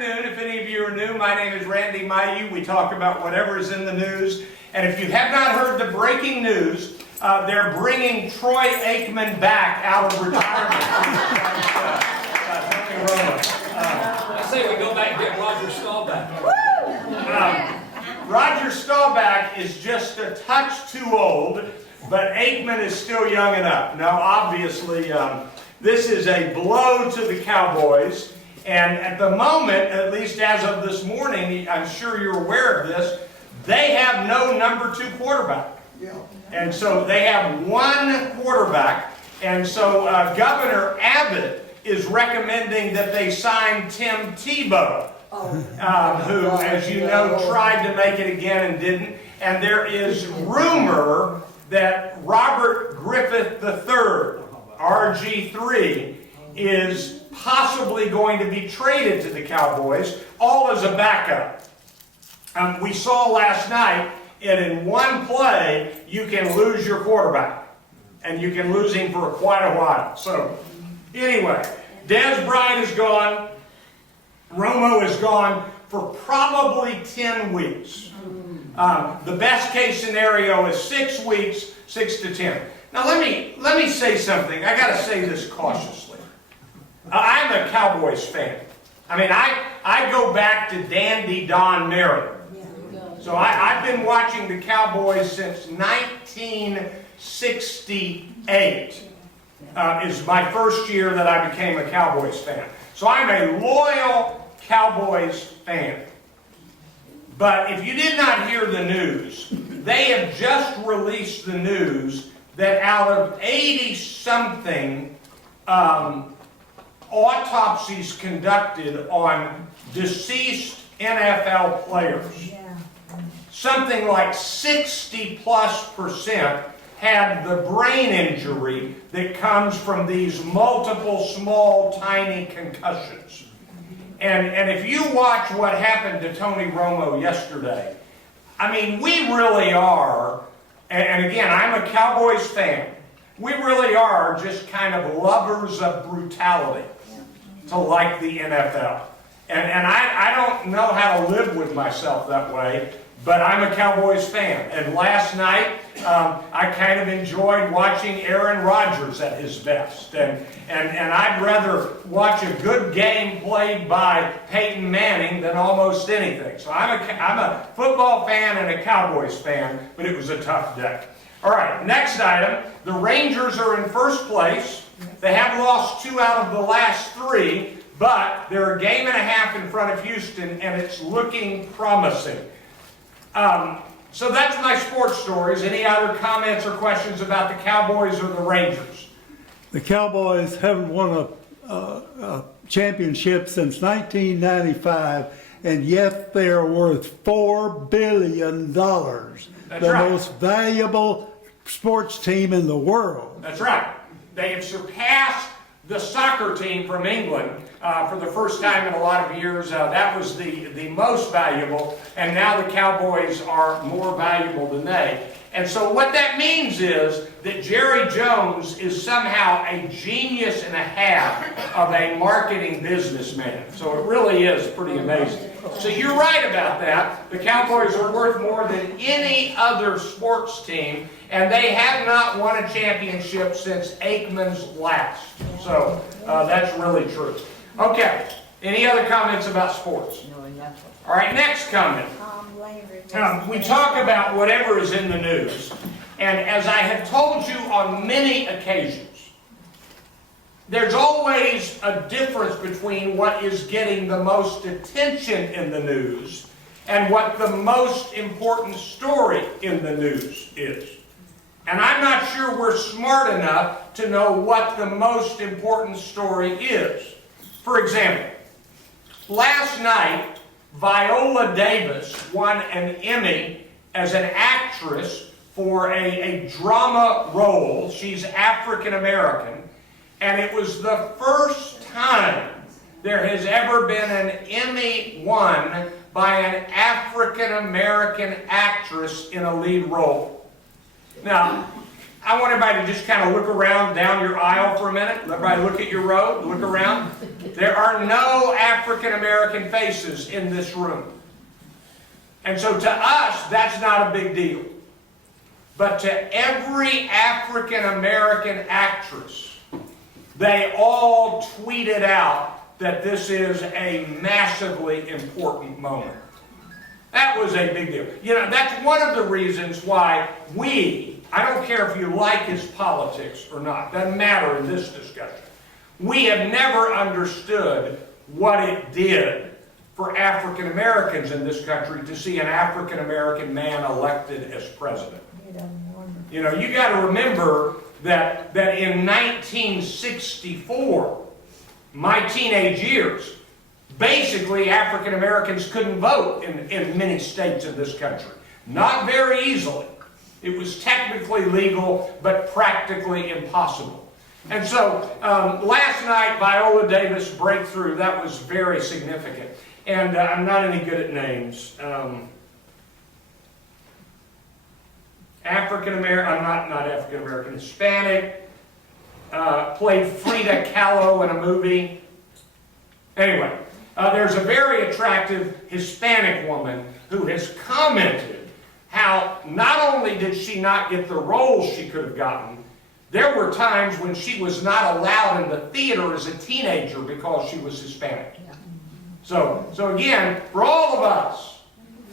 afternoon. If any of you are new, my name is Randy Mayeau. We talk about whatever is in the news. And if you have not heard the breaking news, they're bringing Troy Aikman back out of retirement. Tony Romo. I say we go back and get Roger Staubach. Roger Staubach is just a touch too old, but Aikman is still young enough. Now, obviously, this is a blow to the Cowboys. And at the moment, at least as of this morning, I'm sure you're aware of this, they have no number 2 quarterback. Yeah. And so they have one quarterback. And so Governor Abbott is recommending that they sign Tim Tebow, who, as you know, tried to make it again and didn't. And there is rumor that Robert Griffith III, RG3, is possibly going to be traded to the Cowboys, all as a backup. We saw last night, and in one play, you can lose your quarterback. And you can lose him for quite a while. So, anyway, Des Bryant is gone. Romo is gone for probably 10 weeks. The best case scenario is 6 weeks, 6 to 10. Now, let me say something. I got to say this cautiously. I'm a Cowboys fan. I mean, I go back to Dandy Don Merritt. So I've been watching the Cowboys since 1968. Is my first year that I became a Cowboys fan. So I'm a loyal Cowboys fan. But if you did not hear the news, they have just released the news that out of 80-something autopsies conducted on deceased NFL players, something like 60+% had the brain injury that comes from these multiple small, tiny concussions. And if you watch what happened to Tony Romo yesterday, I mean, we really are, and again, I'm a Cowboys fan, we really are just kind of lovers of brutality to like the NFL. And I don't know how to live with myself that way, but I'm a Cowboys fan. And last night, I kind of enjoyed watching Aaron Rodgers at his best. And I'd rather watch a good game played by Peyton Manning than almost anything. So I'm a football fan and a Cowboys fan, but it was a tough day. All right, next item. The Rangers are in first place. They have lost 2 out of the last 3, but they're a game and a half in front of Houston, and it's looking promising. So that's my sports stories. Any other comments or questions about the Cowboys or the Rangers? The Cowboys haven't won a championship since 1995, and yet they are worth $4 billion. That's the right. most valuable sports team in the world. That's right. They have surpassed the soccer team from England for the first time in a lot of years. That was the most valuable, and now the Cowboys are more valuable than they. And so what that means is that Jerry Jones is somehow a genius and a half of a marketing businessman. So it really is pretty amazing. So you're right about that. The Cowboys are worth more than any other sports team, and they have not won a championship since Aikman's last. So that's really true. Okay, any other comments about sports? All right, next comment. We talk about whatever is in the news, and as I have told you on many occasions, there's always a difference between what is getting the most attention in the news and what the most important story in the news is. And I'm not sure we're smart enough to know what the most important story is. For example, last night, Viola Davis won an Emmy as an actress for a drama role. She's African American, and it was the first time there has ever been an Emmy won by an African American actress in a lead role. Now, I want everybody to just kind of look around down your aisle for a minute. Everybody look at your row, look around. There are no African American faces in this room. And so to us, that's not a big deal. But to every African American actress, they all tweeted out that this is a massively important moment. That was a big deal. You know, that's one of the reasons why I don't care if you like his politics or not, doesn't matter in this discussion. We have never understood what it did for African Americans in this country to see an African American man elected as president. You know, you got to remember that in 1964, my teenage years, basically African Americans couldn't vote in many states in this country. Not very easily. It was technically legal, but practically impossible. And so last night, Viola Davis breakthrough, that was very significant. And I'm not any good at names. African American, I'm not African American, Hispanic, played Frida Kahlo in a movie. Anyway, there's a very attractive Hispanic woman who has commented how not only did she not get the roles she could have gotten, there were times when she was not allowed in the theater as a teenager because she was Hispanic. So again, for all of us,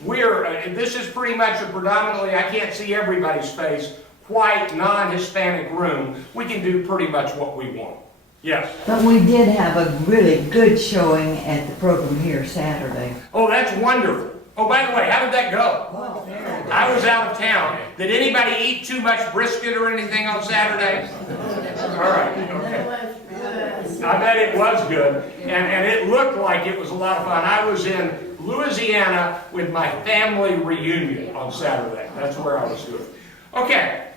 this is pretty much a predominantly, I can't see everybody's face, white, non-Hispanic room. We can do pretty much what we want. Yes? But we did have a really good showing at the program here Saturday. Oh, that's wonderful. Oh, by the way, how did that go? I was out of town. Did anybody eat too much brisket or anything on Saturday? All right, okay. I bet it was good, and it looked like it was a lot of fun. I was in Louisiana with my family reunion on Saturday. That's where I was doing. Okay,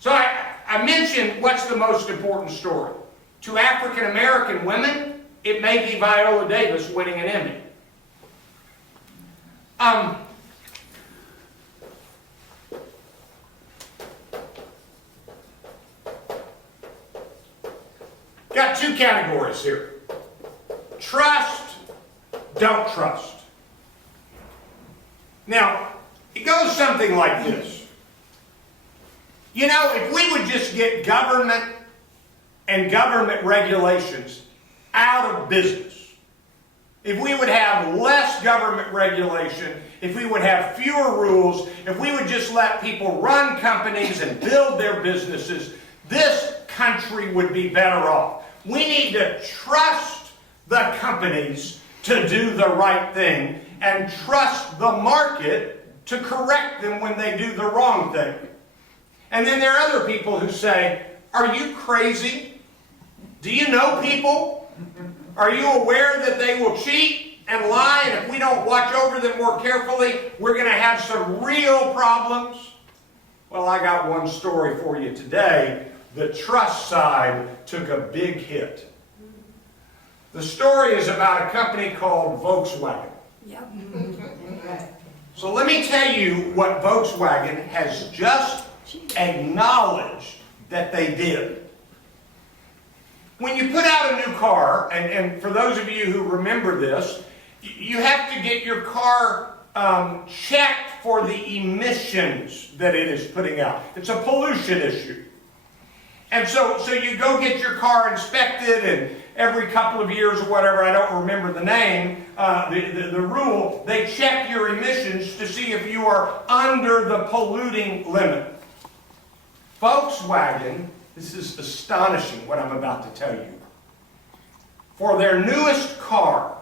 so I mentioned what's the most important story. To African American women, it may be Viola Davis winning an Emmy. Got two categories here. Trust, don't trust. Now, it goes something like this. You know, if we would just get government and government regulations out of business, if we would have less government regulation, if we would have fewer rules, if we would just let people run companies and build their businesses, this country would be better off. We need to trust the companies to do the right thing and trust the market to correct them when they do the wrong thing. And then there are other people who say, are you crazy? Do you know people? Are you aware that they will cheat and lie, and if we don't watch over them more carefully, we're going to have some real problems? Well, I got one story for you today. The trust side took a big hit. The story is about a company called Volkswagen. Yep. So let me tell you what Volkswagen has just acknowledged that they did. When you put out a new car, and for those of you who remember this, you have to get your car checked for the emissions that it is putting out. It's a pollution issue. And so you go get your car inspected, and every couple of years or whatever, I don't remember the name, the rule, they check your emissions to see if you are under the polluting limit. Volkswagen, this is astonishing what I'm about to tell you. For their newest car,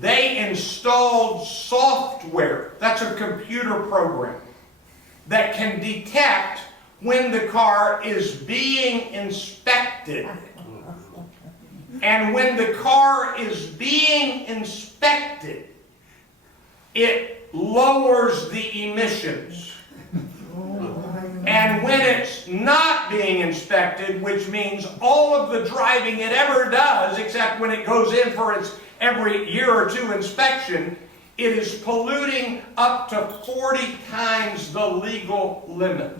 they installed software, that's a computer program, that can detect when the car is being inspected. And when the car is being inspected, it lowers the emissions. And when it's not being inspected, which means all of the driving it ever does, except when it goes in for its every year or two inspection, it is polluting up to 40 times the legal limit.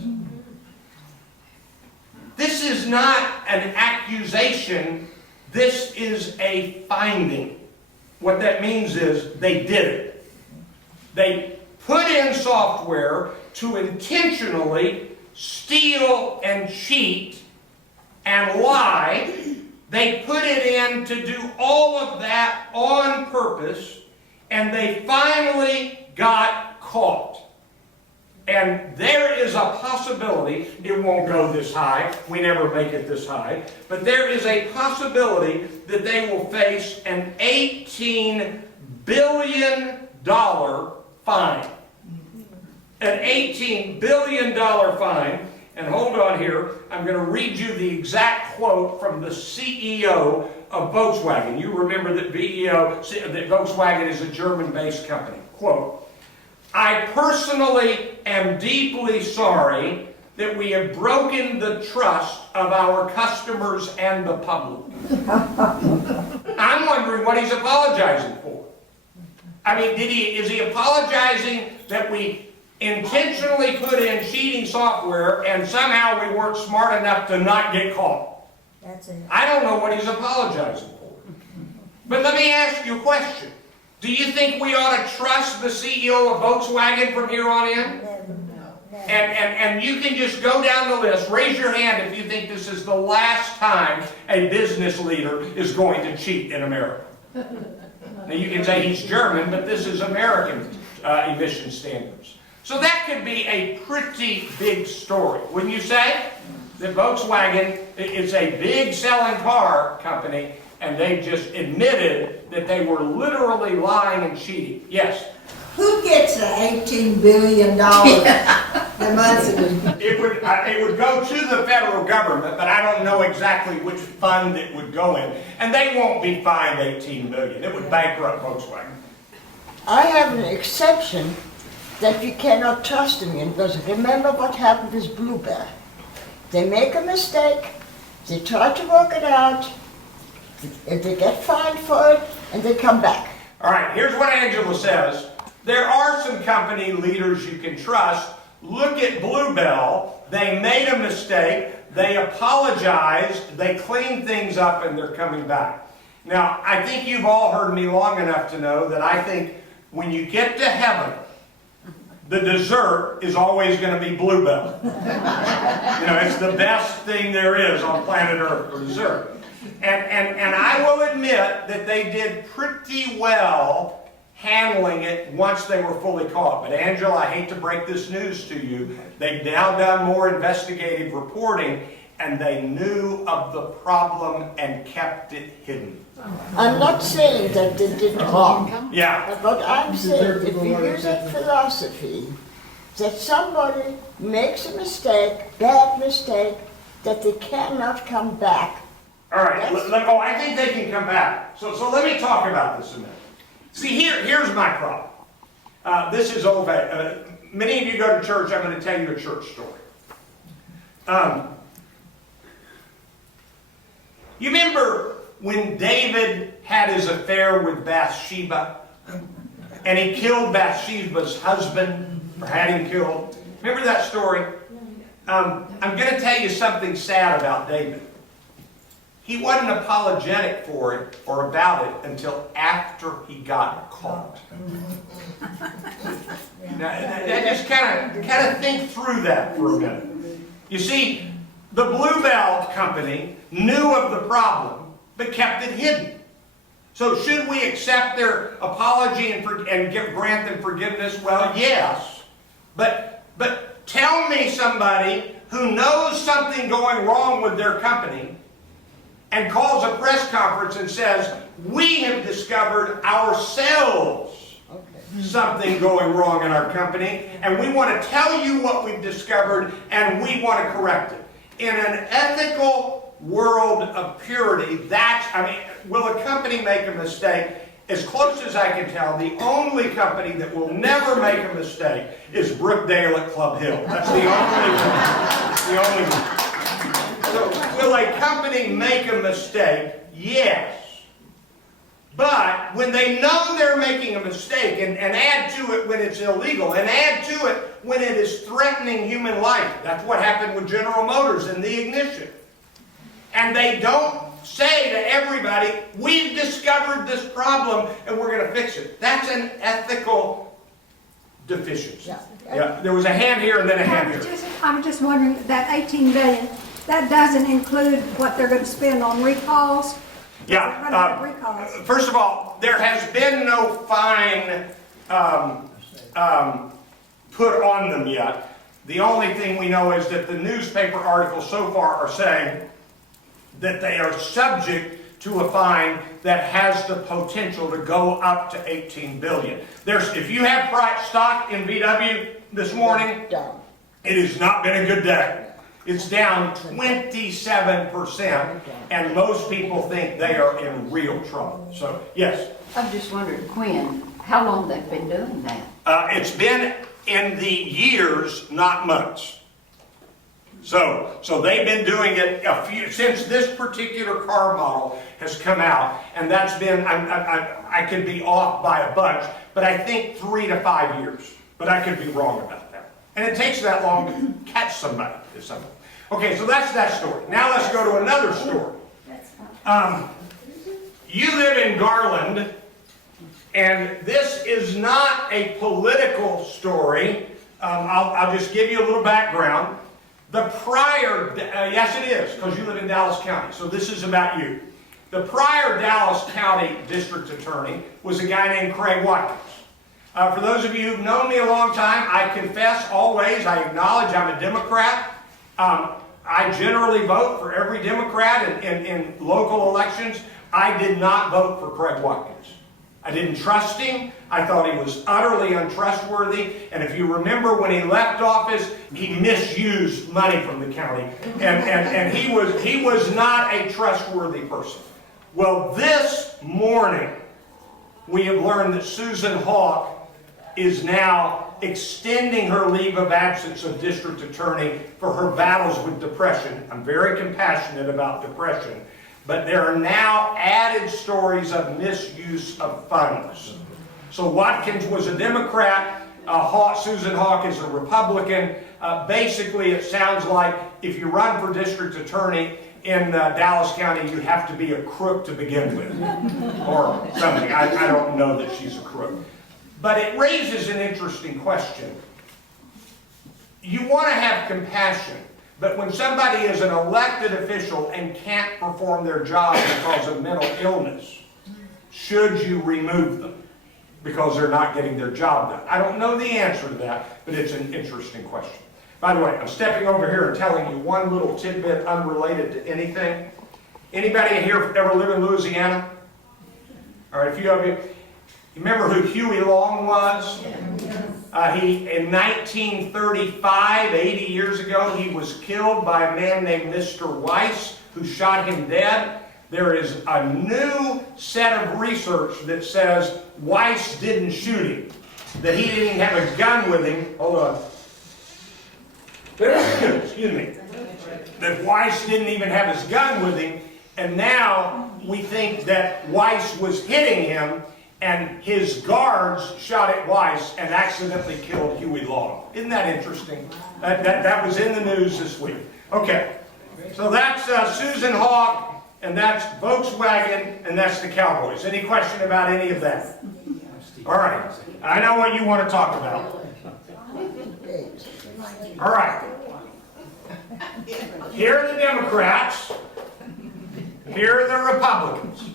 This is not an accusation, this is a finding. What that means is they did it. They put in software to intentionally steal and cheat and lie. They put it in to do all of that on purpose, and they finally got caught. And there is a possibility, it won't go this high, we never make it this high, but there is a possibility that they will face an $18 billion fine. An $18 billion fine. And hold on here, I'm going to read you the exact quote from the CEO of Volkswagen. You remember that Volkswagen is a German-based company. Quote, "I personally am deeply sorry that we have broken the trust of our customers and the public." I'm wondering what he's apologizing for. I mean, is he apologizing that we intentionally put in cheating software and somehow we weren't smart enough to not get caught? That's it. I don't know what he's apologizing for. But let me ask you a question. Do you think we ought to trust the CEO of Volkswagen from here on in? Never. And you can just go down the list, raise your hand if you think this is the last time a business leader is going to cheat in America. Now you can say he's German, but this is American emission standards. So that could be a pretty big story, wouldn't you say? That Volkswagen is a big selling car company, and they just admitted that they were literally lying and cheating. Yes? Who gets the $18 billion the month? It would go to the federal government, but I don't know exactly which fund it would go in. And they won't be fined $18 billion. It would bankrupt Volkswagen. I have an exception that we cannot trust them in, because remember what happened with Bluebell. They make a mistake, they try to work it out, they get fined for it, and they come back. All right, here's what Angela says. There are some company leaders you can trust. Look at Bluebell. They made a mistake, they apologized, they cleaned things up, and they're coming back. Now, I think you've all heard me long enough to know that I think when you get to heaven, the dessert is always going to be Bluebell. You know, it's the best thing there is on planet Earth for dessert. And I will admit that they did pretty well handling it once they were fully caught. But Angela, I hate to break this news to you. They've now done more investigative reporting, and they knew of the problem and kept it hidden. I'm not saying that they did wrong. Yeah. But what I'm saying, if we use that philosophy, that somebody makes a mistake, bad mistake, that they cannot come back. All right. Oh, I think they can come back. So let me talk about this a minute. See, here's my problem. This is old. Many of you go to church. I'm going to tell you a church story. You remember when David had his affair with Bathsheba, and he killed Bathsheba's husband, or had him killed? Remember that story? I'm going to tell you something sad about David. He wasn't apologetic for it or about it until after he got caught. Now just kind of think through that for a minute. You see, the Bluebell company knew of the problem, but kept it hidden. So should we accept their apology and grant them forgiveness? Well, yes. But tell me somebody who knows something going wrong with their company and calls a press conference and says, we have discovered ourselves something going wrong in our company, and we want to tell you what we've discovered, and we want to correct it. In an ethical world of purity, will a company make a mistake? As close as I can tell, the only company that will never make a mistake is Brookdale at Club Hill. That's the only one. So, will a company make a mistake? Yes. But when they know they're making a mistake and add to it when it's illegal and add to it when it is threatening human life, that's what happened with General Motors and the ignition. And they don't say to everybody, we've discovered this problem and we're going to fix it. That's an ethical deficiency. Yeah, there was a hand here and then a hand here. I'm just wondering, that 18 billion, that doesn't include what they're going to spend on recalls? Yeah. Recalls. First of all, there has been no fine put on them yet. The only thing we know is that the newspaper articles so far are saying that they are subject to a fine that has the potential to go up to 18 billion. If you have stock in VW this morning, it has not been a good day. It's down 27%, and most people think they are in real trouble. So, yes. I'm just wondering, Quinn, how long they've been doing that? It's been in the years, not months. So they've been doing it since this particular car model has come out, and that's been, I could be off by a bunch, but I think 3 to 5 years. But I could be wrong about that. And it takes that long to catch somebody. Okay, so that's that story. Now let's go to another story. You live in Garland, and this is not a political story. I'll just give you a little background. The prior, yes it is, because you live in Dallas County, so this is about you. The prior Dallas County District Attorney was a guy named Craig Watkins. For those of you who've known me a long time, I confess always, I acknowledge I'm a Democrat. I generally vote for every Democrat in local elections. I did not vote for Craig Watkins. I didn't trust him. I thought he was utterly untrustworthy. And if you remember when he left office, he misused money from the county. And he was not a trustworthy person. Well, this morning, we have learned that Susan Hawk is now extending her leave of absence of district attorney for her battles with depression. I'm very compassionate about depression. But there are now added stories of misuse of funds. So Watkins was a Democrat, Susan Hawk is a Republican. Basically, it sounds like if you run for district attorney in Dallas County, you have to be a crook to begin with, or something. I don't know that she's a crook. But it raises an interesting question. You want to have compassion. But when somebody is an elected official and can't perform their job because of mental illness, should you remove them because they're not getting their job done? I don't know the answer to that, but it's an interesting question. By the way, I'm stepping over here and telling you one little tidbit unrelated to anything. Anybody here ever live in Louisiana? All right, a few of you. You remember who Huey Long was? In 1935, 80 years ago, he was killed by a man named Mr. Weiss, who shot him dead. There is a new set of research that says Weiss didn't shoot him, that he didn't even have a gun with him. Hold on. Excuse me. That Weiss didn't even have his gun with him, and now we think that Weiss was hitting him, and his guards shot at Weiss and accidentally killed Huey Long. Isn't that interesting? That was in the news this week. Okay, so that's Susan Hawk, and that's Volkswagen, and that's the Cowboys. Any question about any of that? All right, I know what you want to talk about. All right. Here are the Democrats. Here are the Republicans.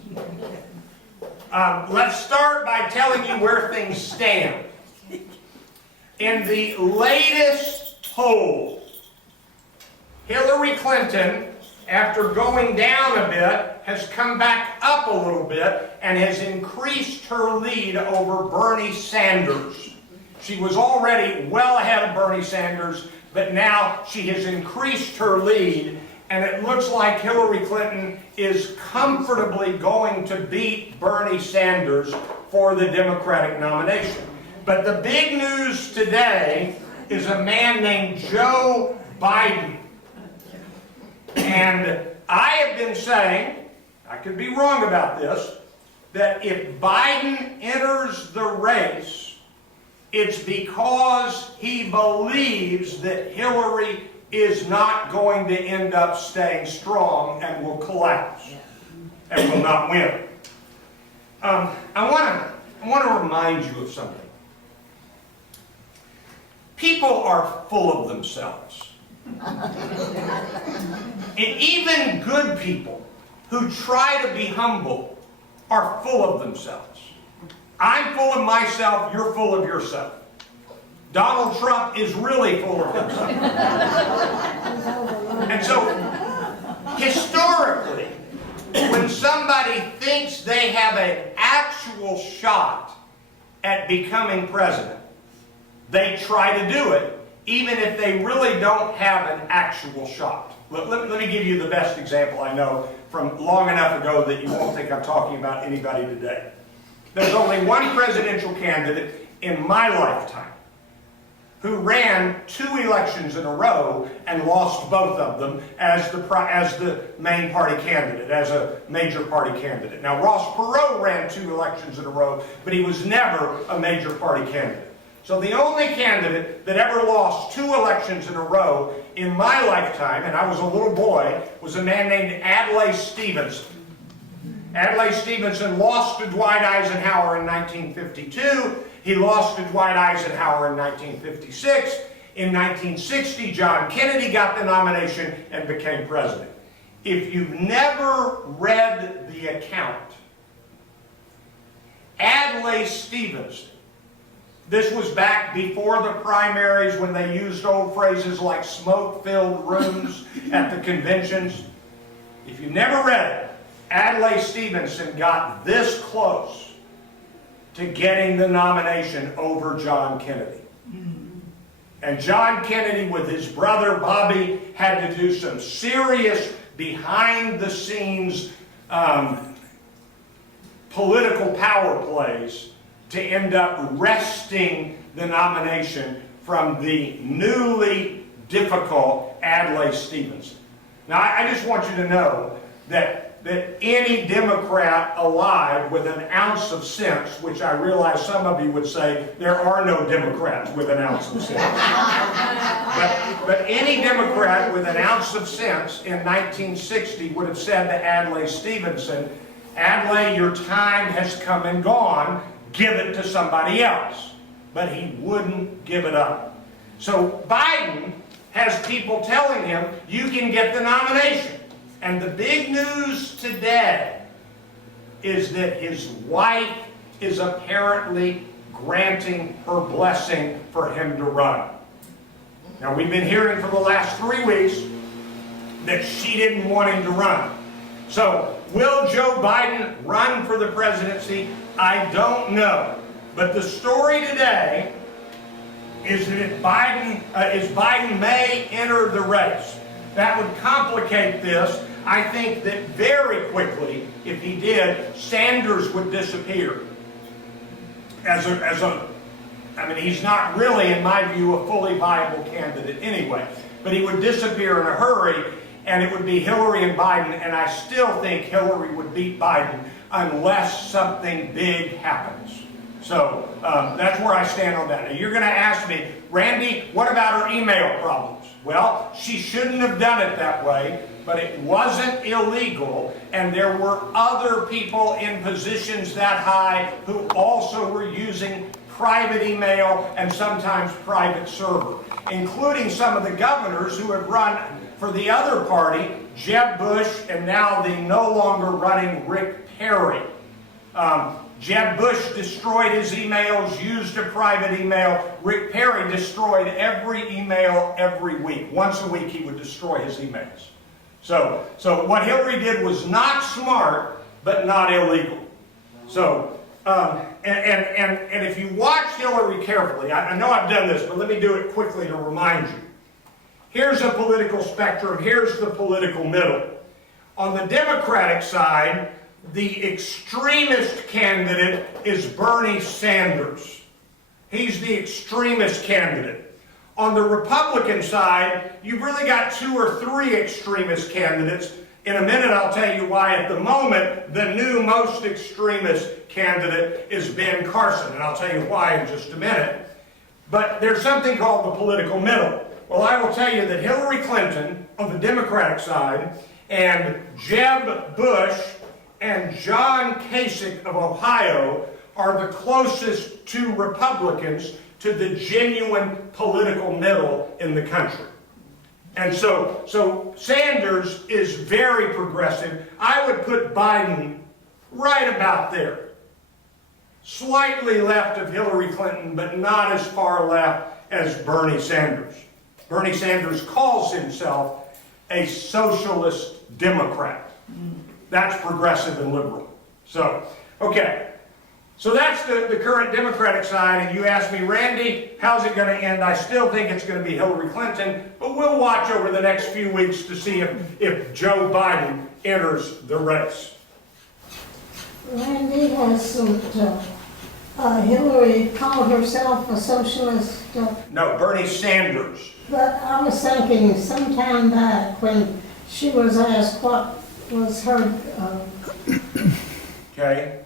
Let's start by telling you where things stand. In the latest poll, Hillary Clinton, after going down a bit, has come back up a little bit and has increased her lead over Bernie Sanders. She was already well ahead of Bernie Sanders, but now she has increased her lead, and it looks like Hillary Clinton is comfortably going to beat Bernie Sanders for the Democratic nomination. But the big news today is a man named Joe Biden. And I have been saying, I could be wrong about this, that if Biden enters the race, it's because he believes that Hillary is not going to end up staying strong and will collapse and will not win. I want to remind you of something. People are full of themselves. And even good people who try to be humble are full of themselves. I'm full of myself, you're full of yourself. Donald Trump is really full of himself. And so, historically, when somebody thinks they have an actual shot at becoming president, they try to do it, even if they really don't have an actual shot. Let me give you the best example I know from long enough ago that you won't think I'm talking about anybody today. There's only one presidential candidate in my lifetime who ran 2 elections in a row and lost both of them as the main party candidate, as a major party candidate. Now, Ross Perot ran 2 elections in a row, but he was never a major party candidate. So the only candidate that ever lost 2 elections in a row in my lifetime, and I was a little boy, was a man named Adlai Stevenson. Adlai Stevenson lost to Dwight Eisenhower in 1952. He lost to Dwight Eisenhower in 1956. In 1960, John Kennedy got the nomination and became president. If you've never read the account, Adlai Stevenson, this was back before the primaries when they used old phrases like smoke-filled rooms at the conventions. If you've never read it, Adlai Stevenson got this close to getting the nomination over John Kennedy. And John Kennedy, with his brother Bobby, had to do some serious behind-the-scenes political power plays to end up wresting the nomination from the newly difficult Adlai Stevenson. Now, I just want you to know that any Democrat alive with an ounce of sense, which I realize some of you would say there are no Democrats with an ounce of sense. but any Democrat with an ounce of sense in 1960 would have said to Adlai Stevenson, Adlai, your time has come and gone, give it to somebody else. But he wouldn't give it up. So Biden has people telling him, you can get the nomination. And the big news today is that his wife is apparently granting her blessing for him to run. Now, we've been hearing for the last 3 weeks that she didn't want him to run. So, will Joe Biden run for the presidency? I don't know. But the story today is that Biden may enter the race. That would complicate this. I think that very quickly, if he did, Sanders would disappear. I mean, he's not really, in my view, a fully viable candidate anyway. But he would disappear in a hurry, and it would be Hillary and Biden, and I still think Hillary would beat Biden unless something big happens. So that's where I stand on that. Now, you're going to ask me, Randy, what about her email problems? Well, she shouldn't have done it that way, but it wasn't illegal, and there were other people in positions that high who also were using private email and sometimes private server, including some of the governors who have run for the other party, Jeb Bush, and now the no longer running Rick Perry. Jeb Bush destroyed his emails, used a private email. Rick Perry destroyed every email every week. Once a week he would destroy his emails. So what Hillary did was not smart, but not illegal. So, and if you watch Hillary carefully, I know I've done this, but let me do it quickly to remind you. Here's a political spectrum. Here's the political middle. On the Democratic side, the extremist candidate is Bernie Sanders. He's the extremist candidate. On the Republican side, you've really got 2 or 3 extremist candidates, In a minute, I'll tell you why at the moment the new most extremist candidate is Ben Carson, and I'll tell you why in just a minute. But there's something called the political middle. Well, I will tell you that Hillary Clinton on the Democratic side and Jeb Bush and John Kasich of Ohio are the closest two Republicans to the genuine political middle in the country. And so Sanders is very progressive. I would put Biden right about there. Slightly left of Hillary Clinton, but not as far left as Bernie Sanders. Bernie Sanders calls himself a socialist Democrat. That's progressive and liberal. So, okay. So that's the current Democratic side, and you asked me, Randy, how's it going to end? I still think it's going to be Hillary Clinton, but we'll watch over the next few weeks to see if Joe Biden enters the race. Randy hasn't, Hillary called herself a socialist. No, Bernie Sanders. But I was thinking sometime back when she was asked what was her, Okay.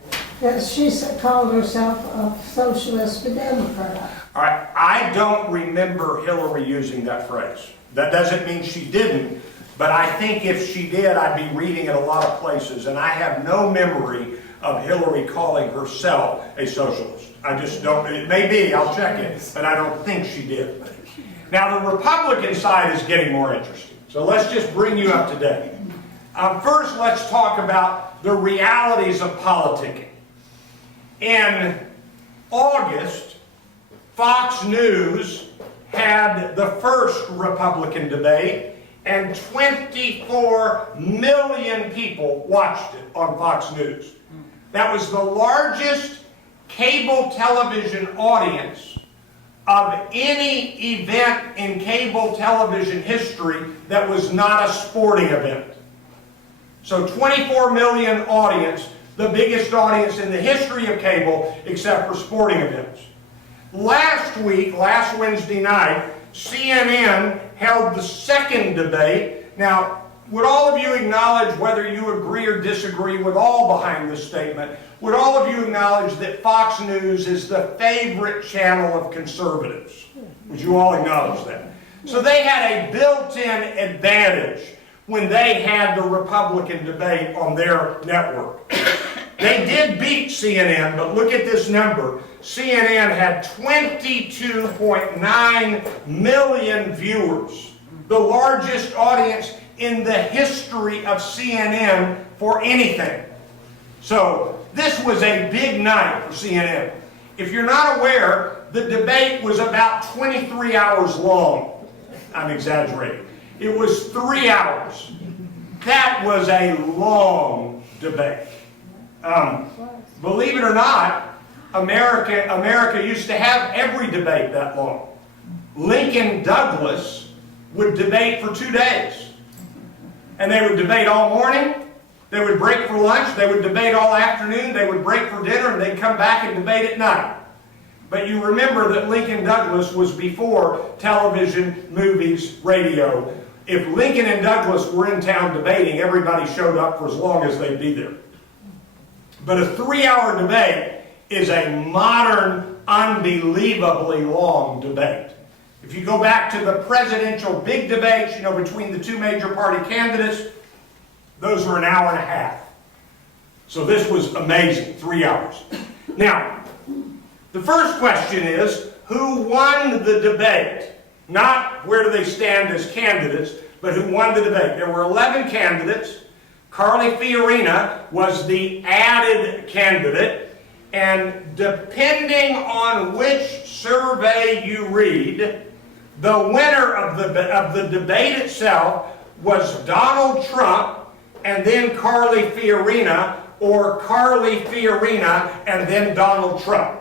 that she called herself a socialist Democrat. All right, I don't remember Hillary using that phrase. That doesn't mean she didn't, but I think if she did, I'd be reading it a lot of places, and I have no memory of Hillary calling herself a socialist. I just don't, it may be, I'll check it, but I don't think she did. Now, the Republican side is getting more interesting, so let's just bring you up to date. First, let's talk about the realities of politicking. In August, Fox News had the first Republican debate, and 24 million people watched it on Fox News. That was the largest cable television audience of any event in cable television history that was not a sporting event. So 24 million audience, the biggest audience in the history of cable except for sporting events. Last week, last Wednesday night, CNN held the second debate. Now, would all of you acknowledge, whether you agree or disagree with all behind this statement, would all of you acknowledge that Fox News is the favorite channel of conservatives? Would you all acknowledge that? So they had a built-in advantage when they had the Republican debate on their network. They did beat CNN, but look at this number. CNN had 22.9 million viewers, the largest audience in the history of CNN for anything. So this was a big night for CNN. If you're not aware, the debate was about 23 hours long. I'm exaggerating. It was 3 hours. That was a long debate. Believe it or not, America used to have every debate that long. Lincoln Douglas would debate for 2 days. And they would debate all morning, they would break for lunch, they would debate all afternoon, they would break for dinner, and they'd come back and debate at night. But you remember that Lincoln Douglas was before television, movies, radio. If Lincoln and Douglas were in town debating, everybody showed up for as long as they'd be there. But a 3-hour debate is a modern, unbelievably long debate. If you go back to the presidential big debates, between the two major party candidates, those were an hour and a half. So this was amazing, 3 hours. Now, the first question is, who won the debate? Not where do they stand as candidates, but who won the debate. There were 11 candidates. Carly Fiorina was the added candidate, and depending on which survey you read, the winner of the debate itself was Donald Trump and then Carly Fiorina, or Carly Fiorina and then Donald Trump.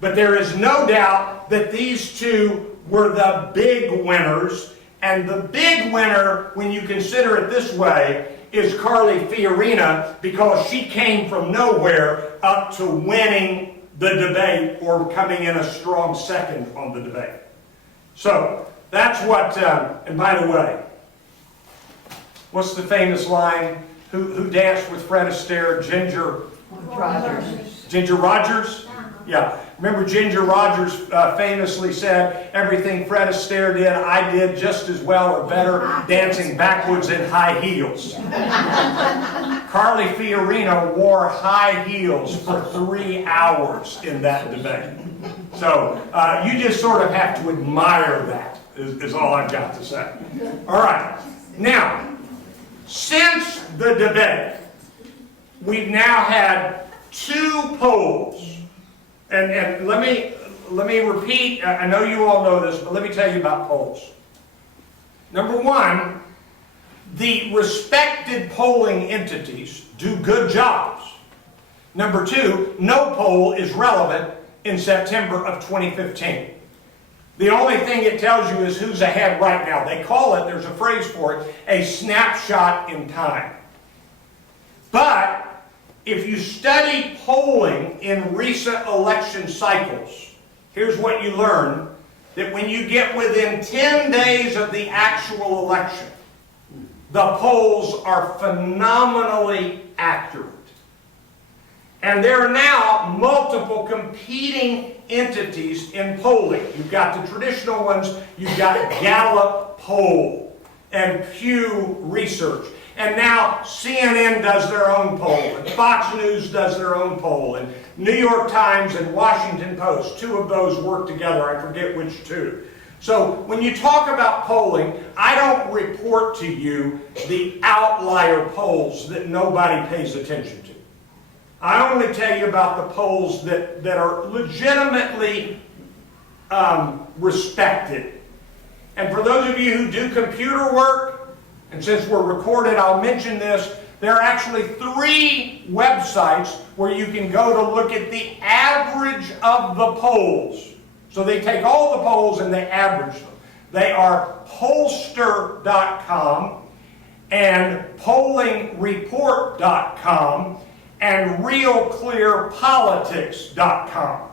But there is no doubt that these two were the big winners, and the big winner, when you consider it this way, is Carly Fiorina, because she came from nowhere up to winning the debate or coming in a strong second on the debate. So that's what, and by the way, what's the famous line? Who danced with Fred Astaire? Ginger Rogers? Yeah. Remember Ginger Rogers famously said, everything Fred Astaire did, I did just as well or better, dancing backwards in high heels. Carly Fiorina wore high heels for 3 hours in that debate. So you just sort of have to admire that, is all I've got to say. All right. Now, since the debate, we've now had 2 polls. And let me repeat, I know you all know this, but let me tell you about polls. Number one, the respected polling entities do good jobs. Number two, no poll is relevant in September of 2015. The only thing it tells you is who's ahead right now. They call it, there's a phrase for it, a snapshot in time. But if you study polling in recent election cycles, here's what you learn, that when you get within 10 days of the actual election, the polls are phenomenally accurate. And there are now multiple competing entities in polling. You've got the traditional ones, you've got Gallup poll and Pew Research. And now CNN does their own poll, and Fox News does their own poll, and New York Times and Washington Post, 2 of those work together, I forget which 2. So when you talk about polling, I don't report to you the outlier polls that nobody pays attention to. I only tell you about the polls that are legitimately respected. And for those of you who do computer work, and since we're recorded, I'll mention this. There are actually 3 websites where you can go to look at the average of the polls. So they take all the polls and they average them. They are pollster.com and pollingreport.com and realclearpolitics.com.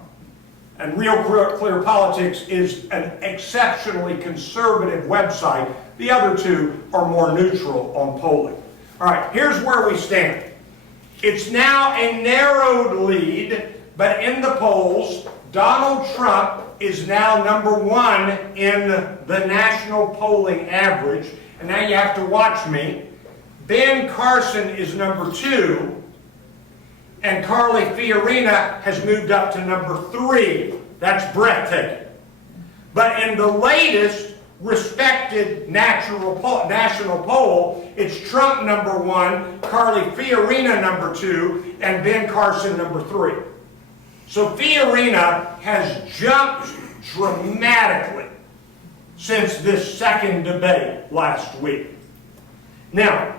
And Real Clear Politics is an exceptionally conservative website. The other 2 are more neutral on polling. All right, here's where we stand. It's now a narrowed lead, but in the polls, Donald Trump is now number 1 in the national polling average. And now you have to watch me. Ben Carson is number 2. And Carly Fiorina has moved up to number 3. That's breathtaking. But in the latest respected national poll, it's Trump number 1, Carly Fiorina number 2, and Ben Carson number 3. So Fiorina has jumped dramatically since this second debate last week. Now,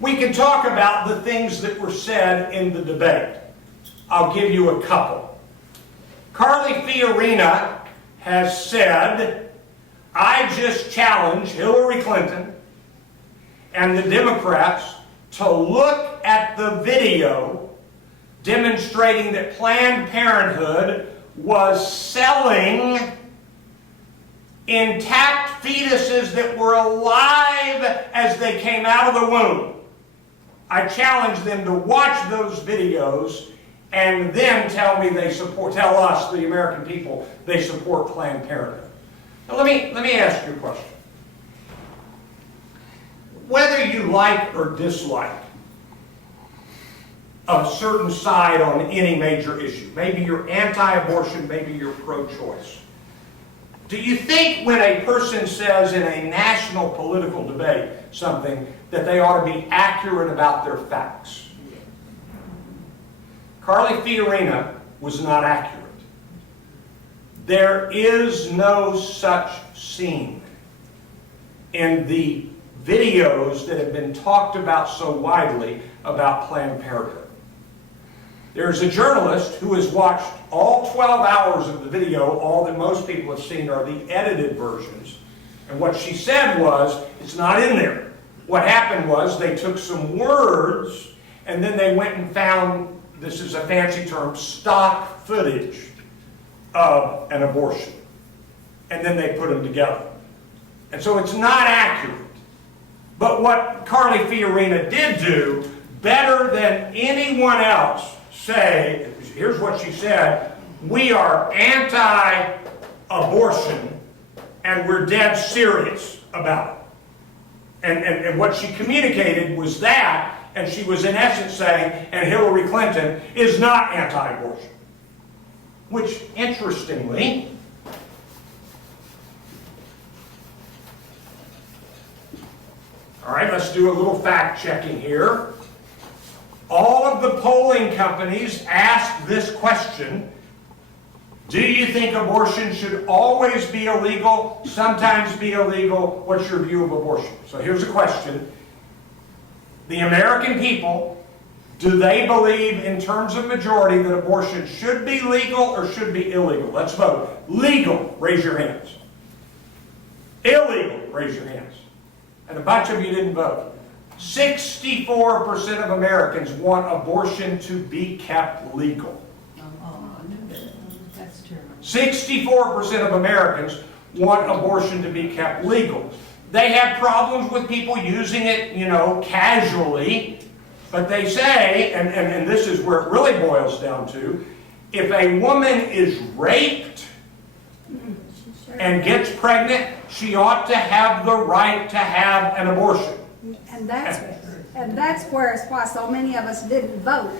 we can talk about the things that were said in the debate. I'll give you a couple. Carly Fiorina has said, I just challenge Hillary Clinton and the Democrats to look at the video demonstrating that Planned Parenthood was selling intact fetuses that were alive as they came out of the womb. I challenge them to watch those videos and then tell us, the American people, they support Planned Parenthood. Now let me ask you a question. Whether you like or dislike a certain side on any major issue, maybe you're anti-abortion, maybe you're pro-choice, do you think when a person says in a national political debate something that they ought to be accurate about their facts? Carly Fiorina was not accurate. There is no such scene in the videos that have been talked about so widely about Planned Parenthood. There's a journalist who has watched all 12 hours of the video. All that most people have seen are the edited versions. And what she said was, it's not in there. What happened was they took some words and then they went and found, this is a fancy term, stock footage of an abortion. And then they put them together. And so it's not accurate. But what Carly Fiorina did do, better than anyone else, say, here's what she said: we are anti-abortion and we're dead serious about it. And what she communicated was that, and she was in essence saying, and Hillary Clinton is not anti-abortion. Which, interestingly, all right, let's do a little fact checking here. All of the polling companies asked this question: do you think abortion should always be illegal, sometimes be illegal? What's your view of abortion? So here's a question. The American people, do they believe in terms of majority that abortion should be legal or should be illegal? Let's vote. Legal, raise your hands. Illegal, raise your hands. And a bunch of you didn't vote. 64% of Americans want abortion to be kept legal. 64% of Americans want abortion to be kept legal. They have problems with people using it, casually, but they say, and this is where it really boils down to, if a woman is raped and gets pregnant, she ought to have the right to have an abortion. And that's why so many of us didn't vote,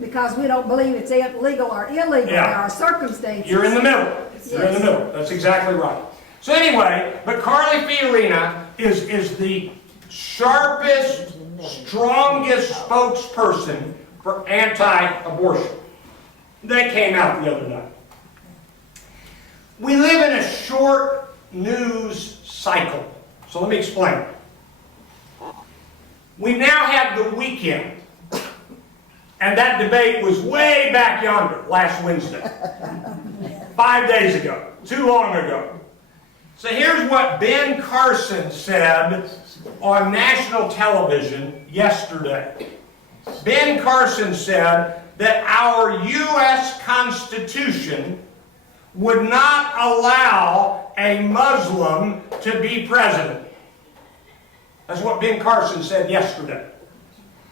because we don't believe it's legal or illegal. There are circumstances. You're in the middle. You're in the Yes. middle. That's exactly right. So anyway, but Carly Fiorina is the sharpest, strongest spokesperson for anti-abortion. That came out the other night. We live in a short news cycle. So let me explain. We now have the weekend. And that debate was way back yonder last Wednesday. 5 days ago. Too long ago. So here's what Ben Carson said on national television yesterday. Ben Carson said that our U.S. Constitution would not allow a Muslim to be president. That's what Ben Carson said yesterday.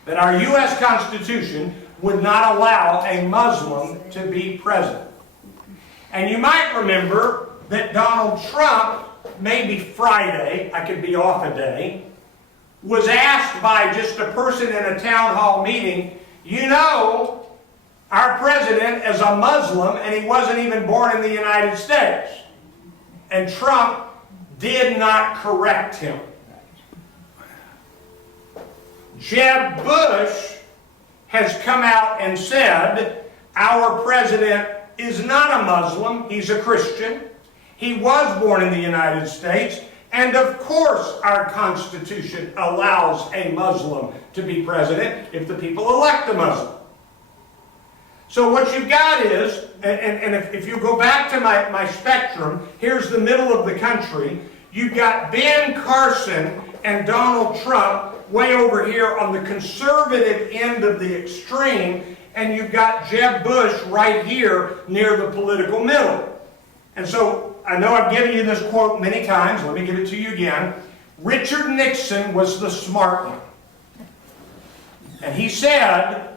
That our U.S. Constitution would not allow a Muslim to be president. And you might remember that Donald Trump, maybe Friday, I could be off a day, was asked by just a person in a town hall meeting, our president is a Muslim and he wasn't even born in the United States. And Trump did not correct him. Jeb Bush has come out and said, our president is not a Muslim, he's a Christian. He was born in the United States, and of course our Constitution allows a Muslim to be president if the people elect a Muslim. So what you've got is, and if you go back to my spectrum, here's the middle of the country, you've got Ben Carson and Donald Trump way over here on the conservative end of the extreme, and you've got Jeb Bush right here near the political middle. And so, I know I've given you this quote many times, let me give it to you again. Richard Nixon was the smart one. And he said,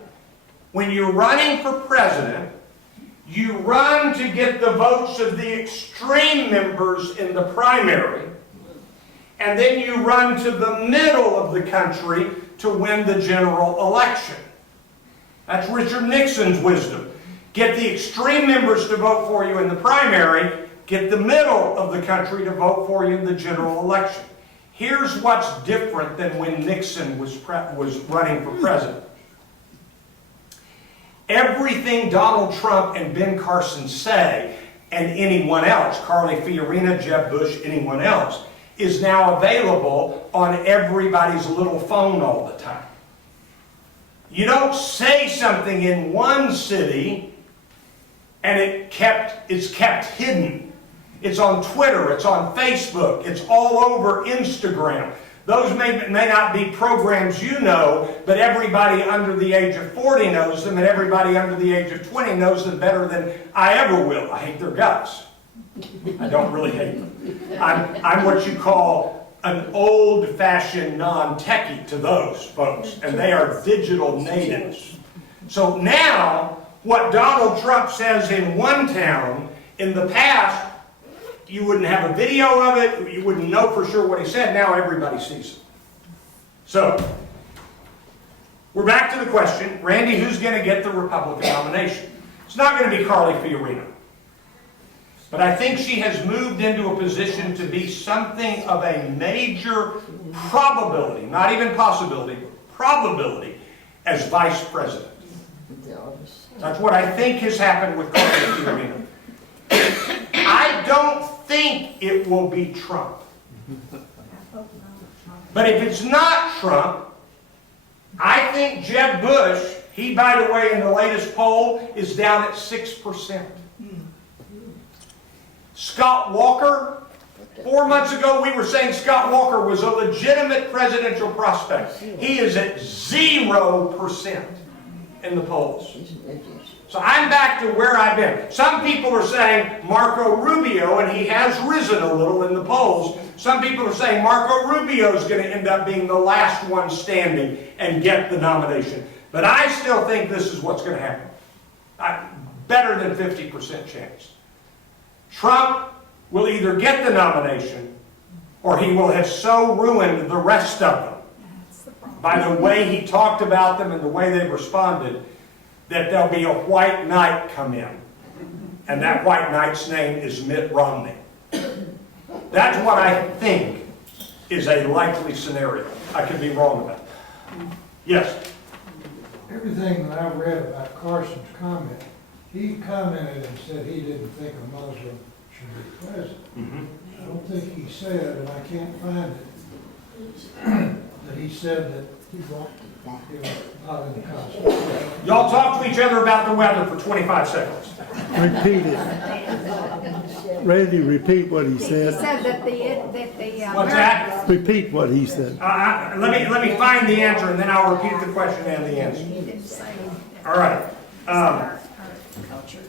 when you're running for president, you run to get the votes of the extreme members in the primary, and then you run to the middle of the country to win the general election. That's Richard Nixon's wisdom. Get the extreme members to vote for you in the primary, get the middle of the country to vote for you in the general election. Here's what's different than when Nixon was running for president. Everything Donald Trump and Ben Carson say, and anyone else, Carly Fiorina, Jeb Bush, anyone else, is now available on everybody's little phone all the time. You don't say something in one city and it's kept hidden. It's on Twitter, it's on Facebook, it's all over Instagram. Those may not be programs you know, but everybody under the age of 40 knows them, and everybody under the age of 20 knows them better than I ever will. I hate their guts. I don't really hate them. I'm what you call an old-fashioned non-techie to those folks, and they are digital natives. So now, what Donald Trump says in one town, in the past, you wouldn't have a video of it, you wouldn't know for sure what he said, now everybody sees it. So, we're back to the question, Randy, who's going to get the Republican nomination? It's not going to be Carly Fiorina. But I think she has moved into a position to be something of a major probability, not even possibility, but probability, as vice president. That's what I think has happened with Carly Fiorina. I don't think it will be Trump. But if it's not Trump, I think Jeb Bush, he, by the way, in the latest poll, is down at 6%. Scott Walker, 4 months ago we were saying Scott Walker was a legitimate presidential prospect. He is at 0% in the polls. So I'm back to where I've been. Some people are saying Marco Rubio, and he has risen a little in the polls. Some people are saying Marco Rubio is going to end up being the last one standing and get the nomination. But I still think this is what's going to happen. Better than 50% chance. Trump will either get the nomination or he will have so ruined the rest of them by the way he talked about them and the way they responded that there'll be a white knight come in. And that white knight's name is Mitt Romney. That's what I think is a likely scenario. I could be wrong about that. Yes? Everything that I've read about Carson's comment, he commented and said he didn't think a Muslim should be president. I don't think he said, and I can't find it, that he said that he was not in the Constitution. Y'all talk to each other about the weather for 25 seconds. Repeat it. Randy, repeat what he He said. said that What's that? Repeat what he said. Let me find the answer, and then I'll repeat the question and the answer. He didn't say All right. our culture.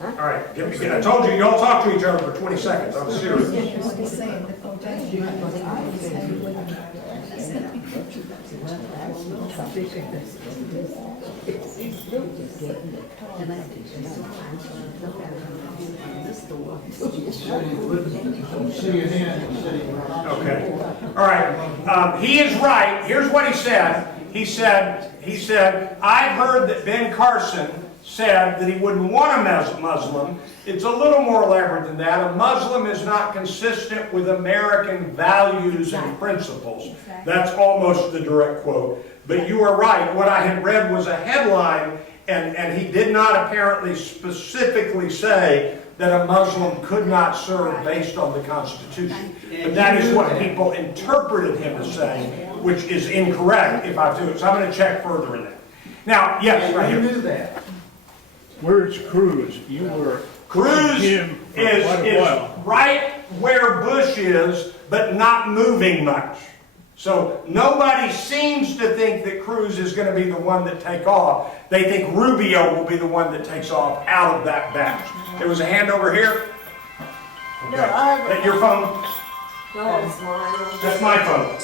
All right. I told you, y'all talk to each other for 20 seconds. I'm serious. What he said, the quotation. Okay. All right. He is right. Here's what he said. He said, I've heard that Ben Carson said that he wouldn't want a Muslim. It's a little more elaborate than that. A Muslim is not consistent with American values and principles. That's almost the direct quote. But you are right. What I had read was a headline, and he did not apparently specifically say that a Muslim could not serve based on the Constitution. But that is what people interpreted him as saying, which is incorrect if I do it. So I'm going to check further in that. Now, yes, right here. You knew that. Where's Cruz? You were Cruz him for is quite a while. right where Bush is, but not moving much. So nobody seems to think that Cruz is going to be the one that takes off. They think Rubio will be the one that takes off out of that batch. There was a hand over here. Okay. No, I Is that your phone? No, it's mine. That's my phone.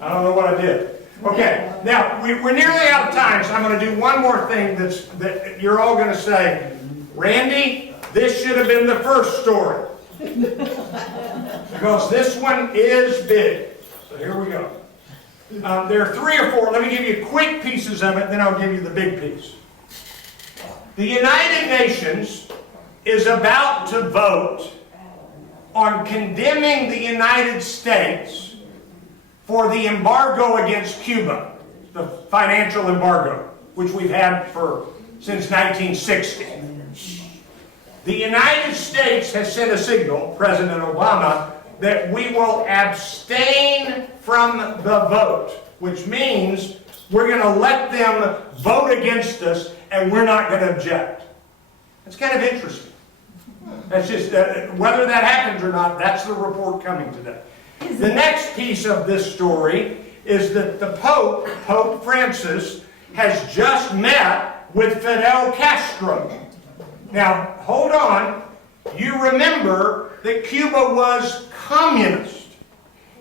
I don't know what I did. Okay, now we're nearly out of time, so I'm going to do one more thing that you're all going to say, Randy, this should have been the first story. Because this one is big. So here we go. There are 3 or 4. Let me give you quick pieces of it, then I'll give you the big piece. The United Nations is about to vote on condemning the United States for the embargo against Cuba, the financial embargo, which we've had since 1960. The United States has sent a signal, President Obama, that we will abstain from the vote, which means we're going to let them vote against us and we're not going to object. It's kind of interesting. That's just, whether that happens or not, that's the report coming today. The next piece of this story is that the Pope, Pope Francis, has just met with Fidel Castro. Now, hold on. You remember that Cuba was communist,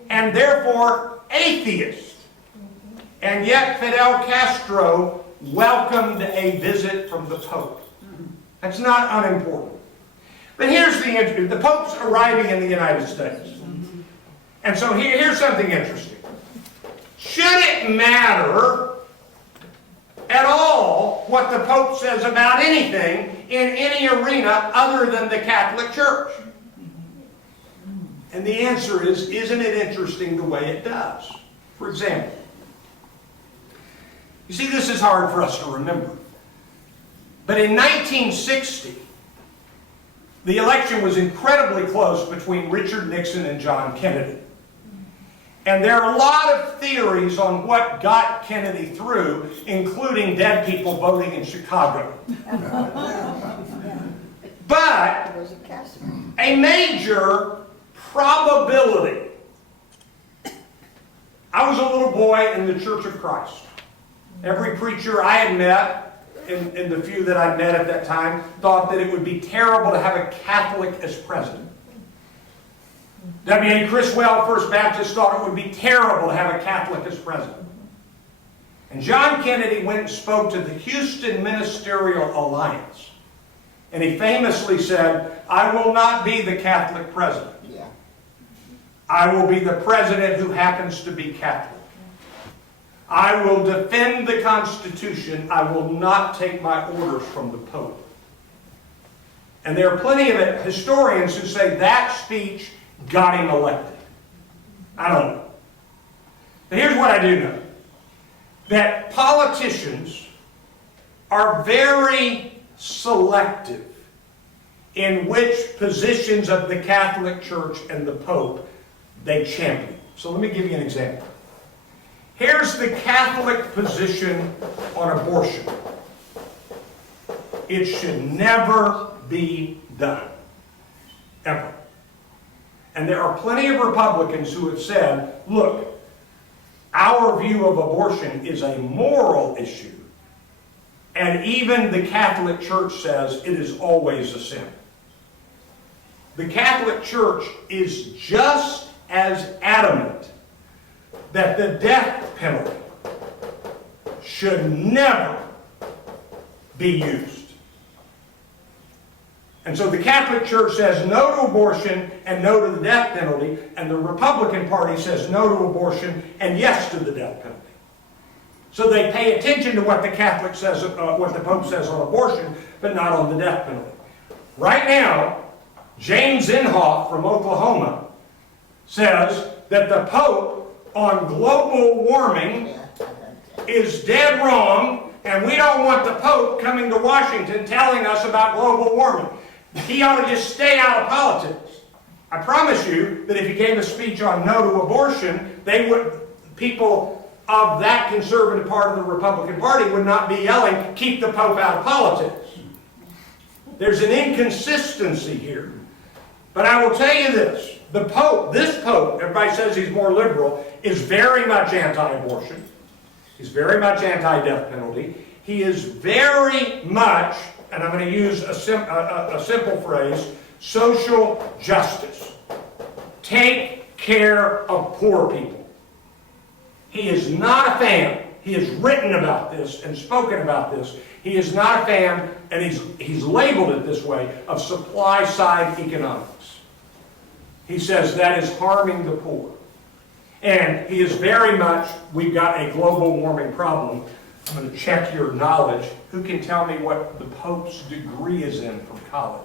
and therefore atheist. And yet Fidel Castro welcomed a visit from the Pope. That's not unimportant. But here's the Pope's arriving in the United States. And so here's something interesting. Should it matter at all what the Pope says about anything in any arena other than the Catholic Church? And the answer is, isn't it interesting the way it does? For example, you see, this is hard for us to remember. But in 1960, the election was incredibly close between Richard Nixon and John Kennedy. And there are a lot of theories on what got Kennedy through, including dead people voting in Chicago. But a major probability. I was a little boy in the Church of Christ. Every preacher I had met, in the few that I met at that time, thought that it would be terrible to have a Catholic as president. W.A. Criswell, First Baptist, thought it would be terrible to have a Catholic as president. And John Kennedy went and spoke to the Houston Ministerial Alliance. And he famously said, "I will not be the Catholic president. I will be the president who happens to be Catholic. I will defend the Constitution. I will not take my orders from the Pope." And there are plenty of historians who say that speech got him elected. I don't know. But here's what I do know. That politicians are very selective in which positions of the Catholic Church and the Pope they champion. So let me give you an example. Here's the Catholic position on abortion. It should never be done. Ever. And there are plenty of Republicans who have said, look, our view of abortion is a moral issue, and even the Catholic Church says it is always a sin. The Catholic Church is just as adamant that the death penalty should never be used. And so the Catholic Church says no to abortion and no to the death penalty, and the Republican Party says no to abortion and yes to the death penalty. So they pay attention to what the Catholic says, what the Pope says on abortion, but not on the death penalty. Right now, James Inhofe from Oklahoma says that the Pope on global warming is dead wrong, and we don't want the Pope coming to Washington telling us about global warming. He ought to just stay out of politics. I promise you that if he gave a speech on no to abortion, people of that conservative part of the Republican Party would not be yelling, keep the Pope out of politics. There's an inconsistency here. But I will tell you this, the Pope, this Pope, everybody says he's more liberal, is very much anti-abortion. He's very much anti-death penalty. He is very much, and I'm going to use a simple phrase, social justice. Take care of poor people. He is not a fan. He has written about this and spoken about this. He is not a fan, and he's labeled it this way, of supply-side economics. He says that is harming the poor. And he is very much, we've got a global warming problem. I'm going to check your knowledge. Who can tell me what the Pope's degree is in from college?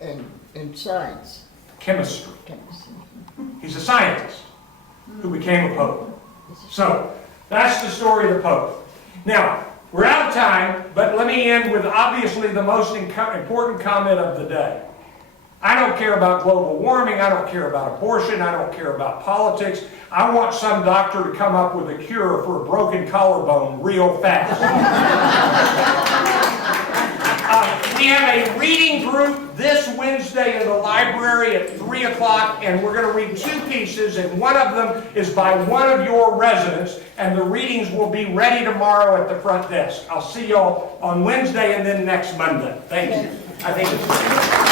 In science. Chemistry. He's a scientist who became a Pope. So, that's the story of the Pope. Now, we're out of time, but let me end with obviously the most important comment of the day. I don't care about global warming, I don't care about abortion, I don't care about politics. I want some doctor to come up with a cure for a broken collarbone real fast. We have a reading group this Wednesday in the library at 3 o'clock, and we're going to read 2 pieces, and one of them is by one of your residents, and the readings will be ready tomorrow at the front desk. I'll see y'all on Wednesday and then next Monday. Thank you. I think it's